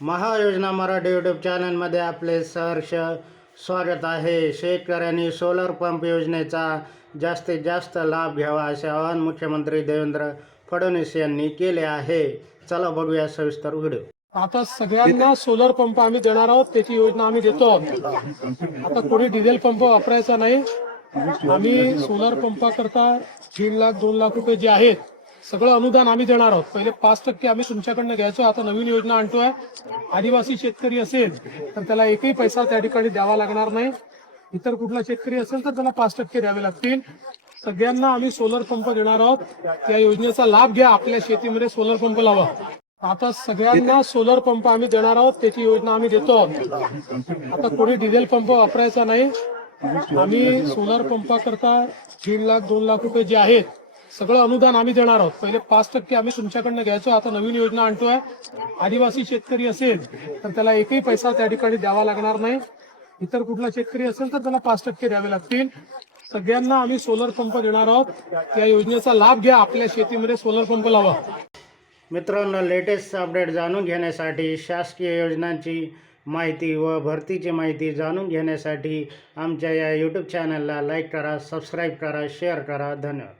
महायोजना Marathi YouTube चॅनलमध्ये आपले सहर्ष स्वागत आहे. शेतकऱ्यांनी सोलर पंप योजनेचा जास्तीत जास्त लाभ घ्यावा असे आवाहन मुख्यमंत्री देवेंद्र फडणवीस यांनी केले आहे. चला बघूया सविस्तर व्हिडिओ. आता सगळ्यांना सोलर पंप आम्ही देणार आहोत त्याची योजना आम्ही देतो. आता कोणी डिझेल पंप वापरायचा नाही. आम्ही सोलर पंपाकरता दीड लाख दोन लाख रुपये जे आहेत सगळं अनुदान आम्ही देणार आहोत. पहिले पाच टक्के आम्ही तुमच्याकडनं घ्यायचो. आता नवीन योजना आणतोय. आदिवासी शेतकरी असेल तर त्याला एकही पैसा त्या ठिकाणी द्यावा लागणार नाही. इतर कुठला शेतकरी असेल तर त्याला पाच टक्के द्यावे लागतील. सगळ्यांना आम्ही सोलर पंप देणार आहोत. त्या योजनेचा लाभ घ्या. आपल्या शेतीमध्ये सोलर पंप लावा. आता सगळ्यांना सोलर पंप आम्ही देणार आहोत. त्याची योजना आम्ही देतो आहोत. आता कोणी डिझेल पंप वापरायचा नाही. आम्ही सोलर पंपाकरता दीड लाख दोन लाख रुपये जे आहेत सगळं अनुदान आम्ही देणार आहोत. पहिले पाच टक्के आम्ही तुमच्याकडनं घ्यायचो. आता नवीन योजना आणतोय. आदिवासी शेतकरी असेल तर त्याला एकही पैसा त्या ठिकाणी द्यावा लागणार नाही. इतर कुठला शेतकरी असेल तर त्याला पाच टक्के द्यावे लागतील. सगळ्यांना आम्ही सोलर पंप देणार आहोत. त्या योजनेचा लाभ घ्या. आपल्या शेतीमध्ये सोलर पंप लावा. मित्रांनो लेटेस्ट अपडेट जाणून घेण्यासाठी शासकीय योजनांची माहिती व भरतीची माहिती जाणून घेण्यासाठी आमच्या या यूट्यूब चॅनलला लाईक करा सबस्क्राईब करा शेअर करा. धन्यवाद.